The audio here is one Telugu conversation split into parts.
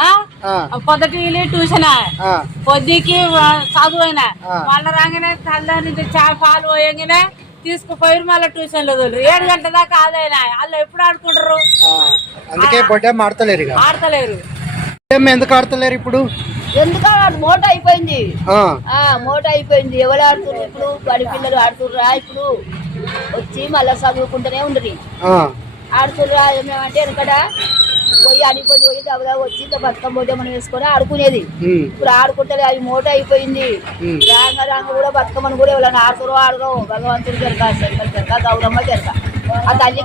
ఆ? ఆ, పొద్దుటికి ట్యూషన్? ఆ, పొద్దుకి చదువుయినా ఆ. మళ్ళీ రాగానే తల్లి చా పాలు పోయంగానే తీసుకుపోయి మళ్ళీ ట్యూషన్లో తోలు ఏడు గంటల దాకా ఆదైనా. వాళ్ళు ఎప్పుడు ఆడుకుంటారు? ఆ. అందుకే ఆడతలేరు ఆడతలేరు. ఎందుకు ఆడతలేరు ఇప్పుడు? ఎందుకు మోట అయిపోయింది. ఆ, ఆ మోట అయిపోయింది. ఎవరు ఆడుతున్నారు ఇప్పుడు? వాడి పిల్లలు ఆడుతుర్రా ఇప్పుడు? వచ్చి మళ్ళీ చదువుకుంటూనే ఉండరు. ఆ, ఆడుతుర్రా ఏమేమంటే వెనకట పోయి అడిగిపోయి పోయి దబదా వచ్చి ఇంకా బతుకమ్మ పోతే మనం వేసుకొని ఆడుకునేది. ఇప్పుడు ఆడుకుంటలే అది మోట అయిపోయింది. రాంగ రాంగ కూడా బతుకమ్మని కూడా ఎవరైనా ఆడుతురో ఆడరో భగవంతుడి కెరక శంకర్ కెరక గౌరమ్మ కెరక ఆ తల్లి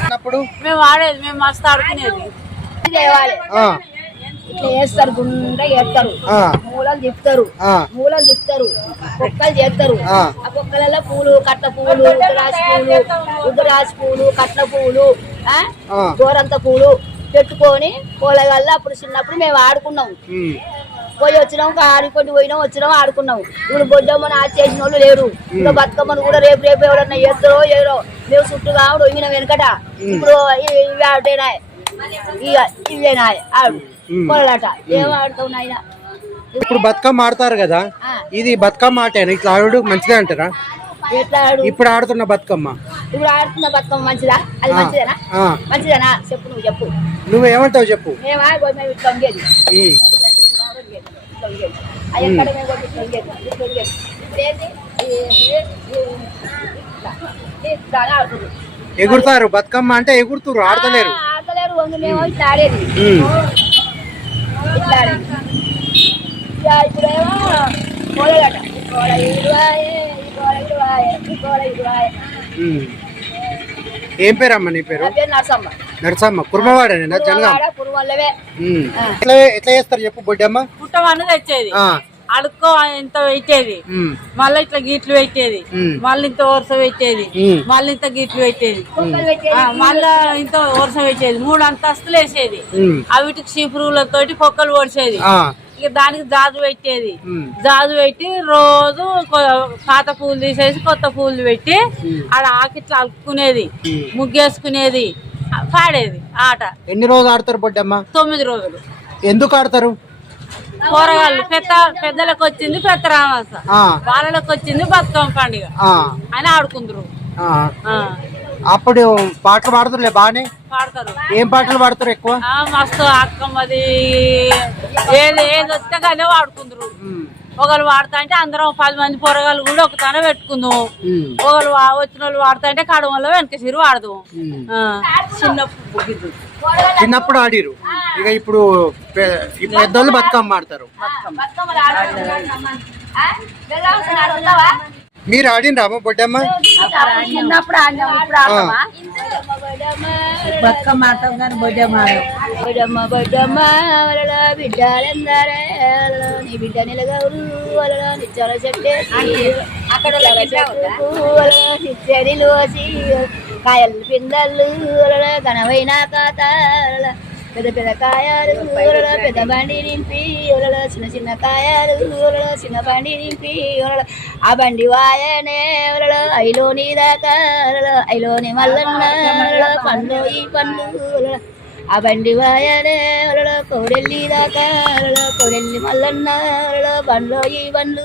అన్నప్పుడు? మేము ఆడేది మేము మస్తు ఆడుకునేది. ఇట్లా వేస్తారు గుండ్ర వేస్తారు. ఆ, మూలలు తిప్పుతారు. మూలలు తిప్పుతారు. కుక్కలు చేస్తారు. ఆ. ఆ కుక్కలలో పూలు కట్ల పూలు ఉద్దరాసి పూలు ఉద్దరాసి పూలు కట్ల పూలు. గోరంత పూలు పెట్టుకొని పూలగల్లా అప్పుడు చిన్నప్పుడు మేము ఆడుకున్నాం. పోయి వచ్చినాం ఆడుకొని పోయినాం వచ్చినాం ఆడుకున్నాం. ఇప్పుడు బొడ్డమ్మని ఆచి చేసిన వాళ్ళు లేరు. ఇప్పుడు బతుకమ్మను కూడా రేపు రేపు ఎవరన్నా చేస్తారో ఏరో మేము చుట్టూ కావుడు ఇవిన వెనకట. ఇప్పుడు ఇవి ఆడేనా ఇక ఇవేనా ఆడు. ఉమ్. పొలలాట ఏం ఆడుతావు నాయన? ఇప్పుడు బతుకమ్మ ఆడతారు కదా. ఇది బతుకమ్మ ఆటేనా? ఇట్లా ఆడు మంచిదే అంటారా? ఆడు? ఇప్పుడు ఆడుతున్న బతుకమ్మ? ఇప్పుడు ఆడుతున్న బతుకమ్మ మంచిదా? అది మంచిదేనా? మంచిదేనా? చెప్పు నువ్వు చెప్పు. నువ్వేమంటావు చెప్పు? మేమా గోధుమ ఇట్లా ఉండేది అయ్యక్కడ ఇట్లా ఉండేది ఇట్లా ఉండేది ఎగురుతారు. బతుకమ్మ అంటే ఎగురుతురు ఆడతలేరు. ఆడతలేరు. వంగు మేము ఇట్లా ఆడేది. ఇట్లా ఇప్పుడేమో కోలగట కోల ఇరువాయే కోల ఇరువాయే కోల ఇరువాయే. ఏం పేరమ్మ నీ పేరు? నా పేరు నరసమ్మ. జనగాం? ఉమ్. ఎట్లా ఎట్లా చేస్తారు చెప్పు బొడ్డమ్మ? పుట్టమన్న తెచ్చేది. ఆ, అడుక్కో ఇంత పెట్టేది? మళ్ళీ ఇట్లా గీట్లు పెట్టేది. మళ్ళీ ఇంత వరుస పెట్టేది. మళ్ళీ ఇంత గీట్లు పెట్టేది. కుక్కలు పెట్టేది. ఆ, మళ్ళా ఇంత వరుస పెట్టేది. మూడు అంతస్తులు వేసేది. అవిటికి చీపురులతోటి పొక్కలు పొడిచేది. ఆ, ఇక దానికి జాజు పెట్టేది. జాజు పెట్టి రోజు పాత పూలు తీసేసి కొత్త పూలు పెట్టి ఆడ ఆకిట్లా అలుకునేది ఉమ్. ముగ్గేసుకునేది పాడేది ఆట. ఎన్ని రోజులు ఆడతారు బొడ్డమ్మ? తొమ్మిది రోజులు. ఎందుకు ఆడతారు? కూరగాయలు పెద్ద పెద్దలకు వచ్చింది పెద్ద రామాస వాళ్ళకి వచ్చింది బతుకమ్మ పండుగ. అని ఆడుకుందరు. అప్పుడు పాటలు పాడుతుర్లే బానే? పాడతారు. ఏం పాటలు పాడతారు ఎక్కువ? ఆ, మస్తు అక్కమ్మది ఏది ఏది వస్తే అదే వాడుకుందరు. ఒకరు వాడతా అంటే అందరం పది మంది పొరగాలు కూడా ఒక తన పెట్టుకుందాం ఒకరు వచ్చిన వాళ్ళు వాడతా అంటే కడవలో వెనక సిరి వాడదాం. చిన్నప్పుడు. చిన్నప్పుడు ఆడిరు ఇక ఇప్పుడు పెద్దోళ్ళు బతుకమ్మ ఆడతారు. మీరు ఆడినరా అమ్మ బొడ్డమ్మ? చిన్నప్పుడు ఆడినాం ఇప్పుడు ఆడతామా బతుకమ్మ ఆడతాం కానీ బొడ్డమ్మ ఆడం. బొడ్డమ్మ బొడ్డమ్మ వలల బిడ్డలందరే వలల నీ బిడ్డ నిలగవురు వలల నిచ్చల చెట్టేసి అక్కడ వలల నిచ్చడిలు వచ్చి కాయలు పిందళ్ళు వలల ఘనమైన కాత పెద్ద పెద్ద కాయలు ఊరలో పెద్ద బండి నింపి ఊరలో చిన్న చిన్న కాయలు ఊరలో చిన్న బండి నింపి ఊరలో ఆ బండి వాయనే ఊరలో ఐలోని దాకా వలల ఐలోని మల్లన్న వలల పండ్లు ఈ పండు వలల ఆ బండి వాయనే ఊరలో కోడెల్లి దాకా వలల కోడెల్లి మల్లన్న ఊరలో పండ్లో ఈ బండ్లు